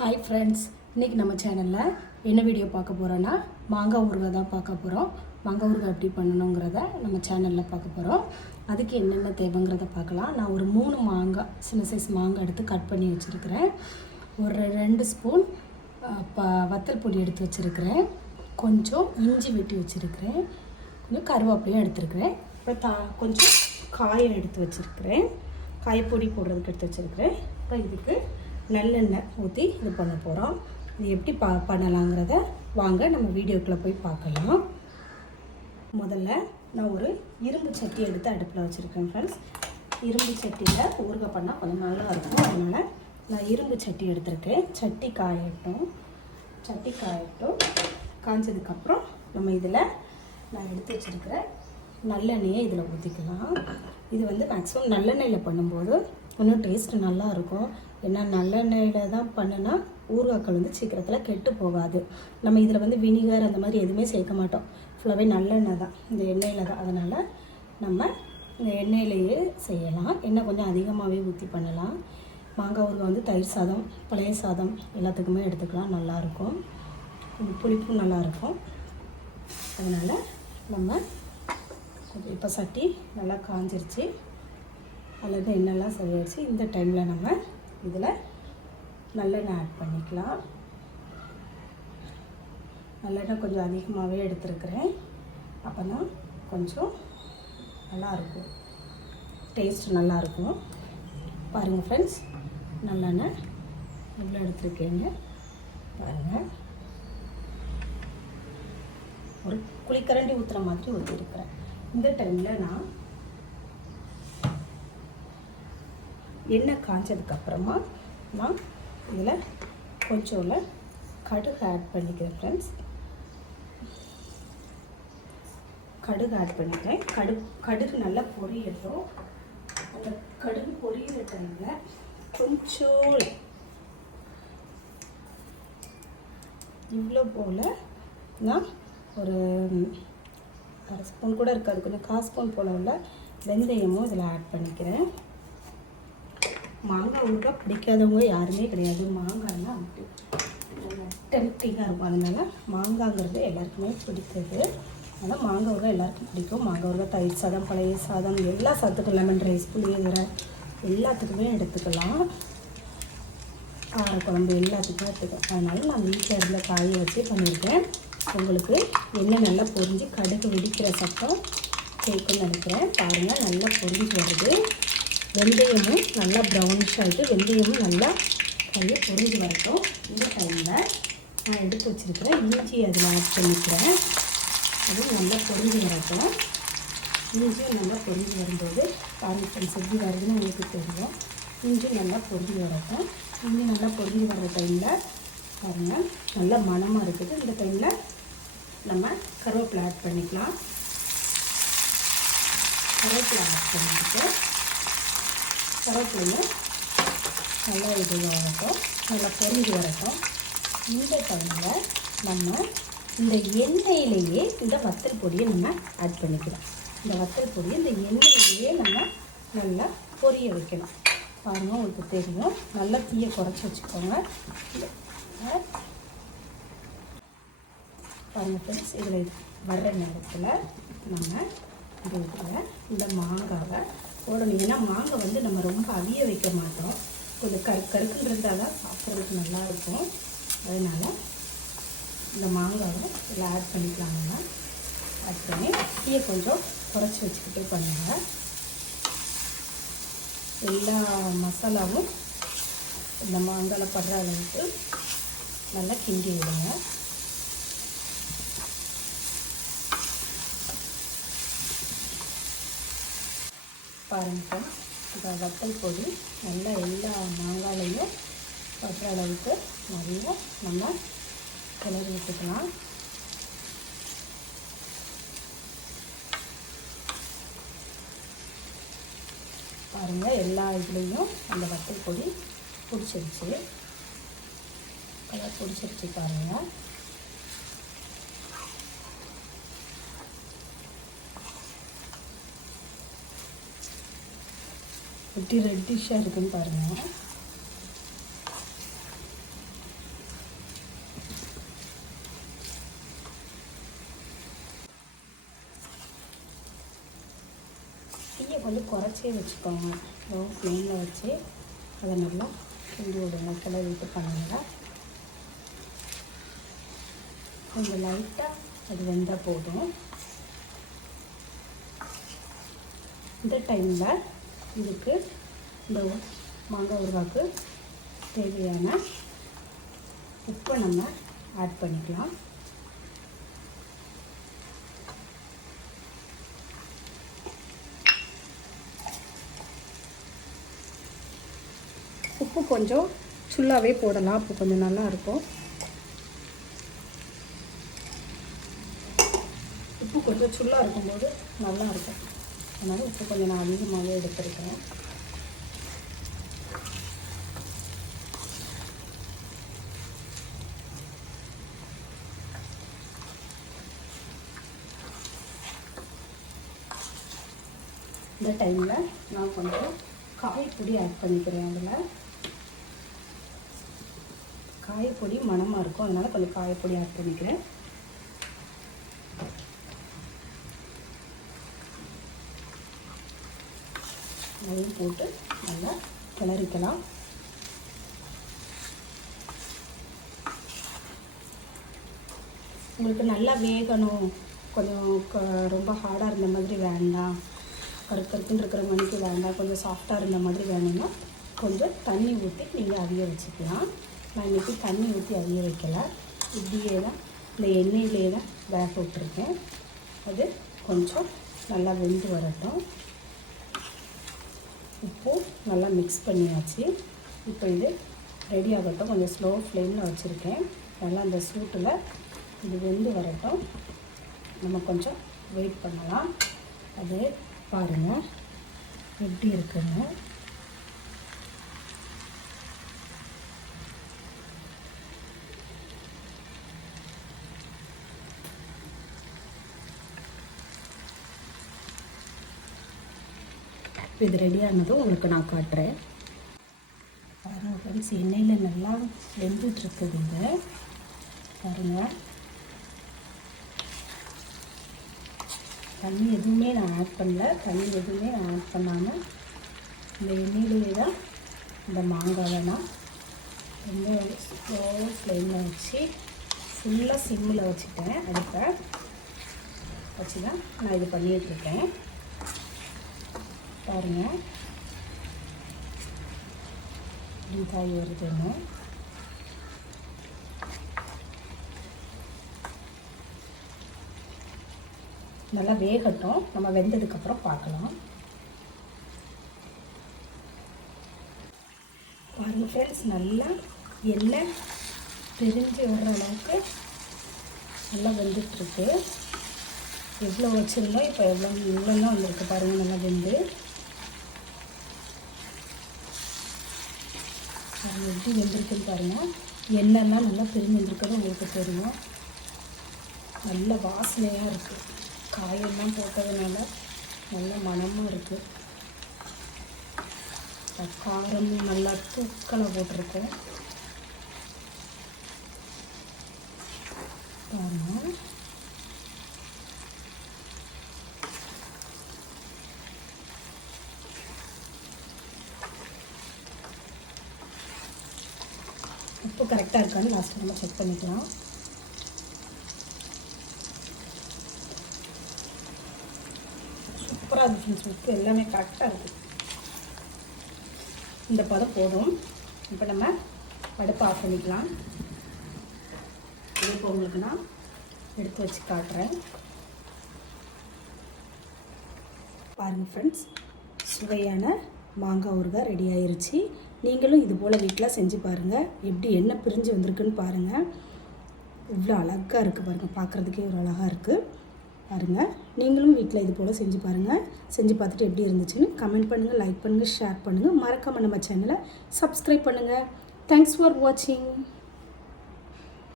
Hi friends, இன்றைக்கி நம்ம சேனலில் என்ன வீடியோ பார்க்க போகிறோன்னா மாங்காய் ஊறுகாய் தான் பார்க்க போகிறோம். மாங்காய் ஊறுகாய் எப்படி பண்ணணுங்கிறத நம்ம சேனலில் பார்க்க போகிறோம். அதுக்கு என்னென்ன தேவைங்கிறத பார்க்கலாம். நான் ஒரு 3 மாங்காய், சின்ன சைஸ் மாங்காய் எடுத்து கட் பண்ணி வச்சுருக்கிறேன். ஒரு 2 ஸ்பூன் வத்தல் பொடி எடுத்து வச்சுருக்கிறேன். கொஞ்சம் இஞ்சி வெட்டி வச்சுருக்கிறேன். கொஞ்சம் கருவேப்பிலையும் எடுத்துருக்கிறேன். அப்புறம் கொஞ்சம் காயம் எடுத்து வச்சுருக்கிறேன். காயப்பொடி போடுறதுக்கு எடுத்து வச்சுருக்கிறேன். அப்புறம் இதுக்கு நல்லெண்ணெய் ஊற்றி இது பண்ண போகிறோம். இது எப்படி பண்ணலாங்கிறத வாங்க நம்ம வீடியோக்குள்ளே போய் பார்க்கலாம். முதல்ல நான் ஒரு இரும்பு சட்டி எடுத்து அடுப்பில் வச்சுருக்கேன் ஃப்ரெண்ட்ஸ். இரும்பு சட்டியில் ஊறுகாய் பண்ணால் கொஞ்சம் நல்லா இருக்கும். அதனால் நான் இரும்பு சட்டி எடுத்துருக்கேன். சட்டி காயட்டும். காய்ஞ்சதுக்கப்புறம் நம்ம இதில் நான் எடுத்து வச்சுருக்கிற நல்லெண்ணெயை இதில் ஊற்றிக்கலாம். இது வந்து மேக்ஸிமம் நல்லெண்ணெயில் பண்ணும்போது இன்னும் டேஸ்ட்டு நல்லாயிருக்கும். ஏன்னா நல்லெண்ணெயில் தான் பண்ணுனா ஊறுகாய்கள் வந்து சீக்கிரத்தில் கெட்டு போகாது. நம்ம இதில் வந்து வினிகர் அந்த மாதிரி எதுவுமே சேர்க்க மாட்டோம். ஃபுல்லாகவே நல்லெண்ணெய் தான், இந்த எண்ணெயில் தான். அதனால் நம்ம இந்த எண்ணெயிலேயே செய்யலாம். எண்ணெய் கொஞ்சம் அதிகமாகவே ஊற்றி பண்ணலாம். மாங்காய் ஊறுகாய் வந்து தயிர் சாதம், பழைய சாதம் எல்லாத்துக்குமே எடுத்துக்கலாம். நல்லாயிருக்கும், புளிப்பும் நல்லாயிருக்கும். அதனால் நம்ம இப்போ சட்டி நல்லா காஞ்சிருச்சு, அல்லது எண்ணெய்லாம் சரியாயிடுச்சு. இந்த டைமில் நம்ம இதில் நல்லெண்ணெய் ஆட் பண்ணிக்கலாம். நல்லெண்ணெய் கொஞ்சம் அதிகமாகவே எடுத்துருக்கிறேன். அப்போ தான் கொஞ்சம் நல்லாயிருக்கும், டேஸ்ட் நல்லாயிருக்கும். பாருங்கள் ஃப்ரெண்ட்ஸ், நல்லெண்ணெய் எவ்வளோ எடுத்துருக்கேங்க பாருங்கள். ஒரு குழிக்கரண்டி ஊற்றுற மாதிரி ஊற்றிருக்கிறேன். இந்த டைமில் நான் எண்ணெய் காய்ச்சதுக்கப்புறமா நான் இதில் கொஞ்சோல கடுகு ஆட் பண்ணிக்கிறேன் ஃப்ரெண்ட்ஸ். கடுகு ஆட் பண்ணிக்கிறேன். கடுகு நல்லா பொரியட்டும். அந்த கடுகு பொரியிற டைமில் கொஞ்சம் இவ்வளோ போல் நான் ஒரு 1/2 ஸ்பூன் கூட இருக்காது, கொஞ்சம் 1/4 ஸ்பூன் போல் உள்ள வெந்தயமும் இதில் ஆட் பண்ணிக்கிறேன். மாங்காய் ஊறுகாய் பிடிக்காதவங்க யாருமே கிடையாது. மாங்காய்னா அப்படி டெம்ப்டிங்காக இருக்கும். அதனால் மாங்காய்ங்கிறது எல்லாருக்குமே பிடிக்குது. ஆனால் மாங்காய் ஊறுகாய் எல்லாருக்கும் பிடிக்கும். மாங்காய் ஊறுகாய் தயிர் சாதம், பழைய சாதம், எல்லா சாதத்துக்கும், லெமன் ரைஸ், புளியோதரை எல்லாத்துக்குமே எடுத்துக்கலாம். காரக்குழம்பு எல்லாத்துக்குமே எடுத்துக்கலாம். அதனால் நான் வீட்டில் இருந்த காயை வச்சு பண்ணியிருக்கேன். உங்களுக்கு எண்ணெய் நல்லா பொரிஞ்சு கடுகு வெடிக்கிற சத்தம் கேட்குன்னு நினைக்கிறேன். பாருங்கள், நல்லா பொரிஞ்சு வருது. வெந்தயமும் நல்லா ப்ரௌனிஷ் ஆகிட்டு வெந்தயமும் நல்லா கையை பொரிஞ்சு வரட்டும். இந்த டைமில் நான் எடுத்து வச்சுருக்கிறேன் இஞ்சி அதில் ஆட் பண்ணிக்கிறேன். அதுவும் நல்லா பொரிஞ்சு வரட்டும். இஞ்சியும் நல்லா பொரிஞ்சு வரும்போது பாருங்கள் செஞ்சு வருதுன்னு உங்களுக்கு தெரியும். இஞ்சி நல்லா பொரிஞ்சு வரட்டும். இஞ்சி நல்லா பொரிஞ்சு வர்ற டைமில் பாருங்கள் நல்லா மணமாக இருக்குது. இந்த டைமில் நம்ம கருவேப்பிலை ஆட் பண்ணிக்கலாம். கருவேப்பிலை ஆட் பண்ணிக்கிட்டு கருவேப்பிலையும் நல்லா இது வரட்டும், நல்லா பொரிஞ்சு வரட்டும். இந்த டைமில் நம்ம இந்த எண்ணெயிலேயே இந்த வத்தல் பொடியை நம்ம ஆட் பண்ணிக்கலாம். இந்த வத்தல் பொடியை இந்த எண்ணெயிலேயே நம்ம நல்லா பொரிய வைக்கணும். பாருங்கள், உங்களுக்கு தெரியும். நல்லா தீயை குறைச்சி வச்சுக்கோங்க. பாருங்கள் ஃப்ரெண்ட்ஸ், இதில் வர்ற நேரத்தில் நம்ம இந்த மாங்காவை போடணும். ஏன்னா மாங்காய் வந்து நம்ம ரொம்ப அவிய வைக்க மாட்டோம். கொஞ்சம் கருக்குன்னு இருந்தால் தான் சாப்பிட்றதுக்கு நல்லாயிருக்கும். அதனால் இந்த மாங்காவை இதில் ஆட் பண்ணிக்கலாம். நம்ம ஆட் பண்ணி தீயை கொஞ்சம் குறைச்சி வச்சுக்கிட்டே பண்ணுங்கள். எல்லா மசாலாவும் இந்த மாங்காயில் படுற அளவுக்கு நல்லா கிண்டி விடுங்க. பாருங்கள், இந்த வத்தல் பொடி நல்லா எல்லா மாங்காயிலையும் படுற அளவுக்கு நல்லா நம்ம கிளறி விட்டுக்கலாம். பாருங்கள், எல்லா இதுலேயும் அந்த வத்தல் பொடி பிடிச்சிருச்சு, கலர் பிடிச்சிருச்சு. பாருங்கள், எப்படி ரெட்டிஷாக இருக்குன்னு பாருங்கள். தீயை கொஞ்சம் குறைச்சே வச்சுக்கோங்க. லோ ஃப்ளேமில் வச்சு அதை நல்லா கிண்டி விடுங்க. கிளறிட்டு பண்ணுங்க. கொஞ்சம் லைட்டாக அது வெந்தால் போதும். இந்த டைமில் இதுக்கு இந்த மாங்காய் ஊறுகாய்க்கு தேவையான உப்பை நம்ம ஆட் பண்ணிக்கலாம். உப்பு கொஞ்சம் சுல்லாவே போடலாம், அப்போ கொஞ்சம் நல்லாயிருக்கும். உப்பு கொஞ்சம் சுல்லாக இருக்கும்போது நல்லாயிருக்கும். அதனால் உப்பு கொஞ்சம் நான் அதிகமாகவே எடுத்துருக்கேன். இந்த டைமில் நான் கொஞ்சம் காயப்பொடி ஆட் பண்ணிக்கிறேன். அதில் காயப்பொடி மணமாக இருக்கும், அதனால் கொஞ்சம் காயப்பொடி ஆட் பண்ணிக்கிறேன். அதையும் போட்டு நல்லா கிளறிக்கலாம். உங்களுக்கு நல்லா வேகணும், கொஞ்சம் ரொம்ப ஹார்டாக இருந்த மாதிரி வேண்டாம், கருக்கருக்குன்னு இருக்கிற மணிக்கு வேண்டாம், கொஞ்சம் சாஃப்டாக இருந்த மாதிரி வேணும்னா கொஞ்சம் தண்ணி ஊற்றி நீங்கள் அவிய வச்சுக்கலாம். நான் இன்றைக்கி தண்ணி ஊற்றி அவிய வைக்கலை, இப்படியே தான் இந்த எண்ணெயிலே தான் வேக விட்டுருக்கேன். அது கொஞ்சம் நல்லா வெந்து வரட்டும். உப்பு நல்லா மிக்ஸ் பண்ணியாச்சு. இப்போ இது ரெடி ஆகட்டும். கொஞ்சம் ஸ்லோ ஃப்ளேமில் வச்சுருக்கேன். நல்லா அந்த சூட்டில் இது வெந்து வரட்டும். நம்ம கொஞ்சம் வெயிட் பண்ணலாம். அது பாருங்கள் எப்படி இருக்குன்னு. இது ரெடியானதும் உங்களுக்கு நான் காட்டுறேன். பாருங்கள் ஃப்ரெண்ட்ஸ், எண்ணெயில் நல்லா வெந்துட்டுருக்குதுங்க. பாருங்கள், தண்ணி எதுவுமே நான் ஆட் பண்ணல. தண்ணி எதுவுமே நான் ஆட் பண்ணாமல் இந்த எண்ணெயிலே தான் இந்த மாங்காவை நான் ரொம்ப ஸ்லோ ஃப்ளேமில் வச்சு ஃபுல்லாக சிம்மில் வச்சுட்டேன். அடுப்பை வச்சு தான் நான் இது பண்ணிகிட்ருக்கேன். பாருங்கள் இப்படி காய் வருதுன்னு. நல்லா வேகட்டும், நம்ம வெந்ததுக்கப்புறம் பார்க்கலாம். பாருங்கள் ஃப்ரெண்ட்ஸ், நல்லா எண்ணெய் பிரிஞ்சு வர்ற அளவுக்கு நல்லா வெந்துட்டுருக்கு. எவ்வளோ வச்சுருந்தோம் இப்போ இவ்வளோ தான் வந்திருக்கு. பாருங்கள், நல்லா வெந்து எப்படி வெந்திருக்குன்னு பாருங்கள். எண்ணெய்லாம் நல்லா பிரிஞ்சு வந்துருக்கிறது உங்களுக்கு தெரியும். நல்ல வாசனையாக இருக்குது. காயெல்லாம் போட்டதுனால நல்ல மணமும் இருக்குது. காரம் நல்லா தூக்கலை போட்டிருக்கோம். பாருங்கள், உப்பு கரெக்டாக இருக்கான்னு லாஸ்ட்டு நம்ம செக் பண்ணிக்கலாம். சூப்பராக இருந்துச்சு. உப்பு எல்லாமே கரெக்டாக இருக்குது. இந்த பதம் போதும். இப்போ நம்ம அடுப்பு ஆஃப் பண்ணிக்கலாம். இப்போ உங்களுக்கு நான் எடுத்து வச்சு காட்டுறேன். பாருங்கள் ஃப்ரெண்ட்ஸ், சுவையான மாங்காய் ஊறுகாய் ரெடி ஆயிருச்சு. நீங்களும் இது போல் வீட்டில் செஞ்சு பாருங்கள். எப்படி எண்ணெய் பிரிஞ்சு வந்திருக்குன்னு பாருங்கள். இவ்வளோ அழகாக இருக்குது பாருங்கள், பார்க்குறதுக்கே ஒரு அழகாக இருக்குது. பாருங்கள், நீங்களும் வீட்டில் இது போல் செஞ்சு பாருங்கள். செஞ்சு பார்த்துட்டு எப்படி இருந்துச்சுன்னு கமெண்ட் பண்ணுங்கள், லைக் பண்ணுங்கள், ஷேர் பண்ணுங்கள். மறக்காமல் நம்ம சேனலை சப்ஸ்கிரைப் பண்ணுங்கள். தேங்க்ஸ் ஃபார் வாட்சிங்.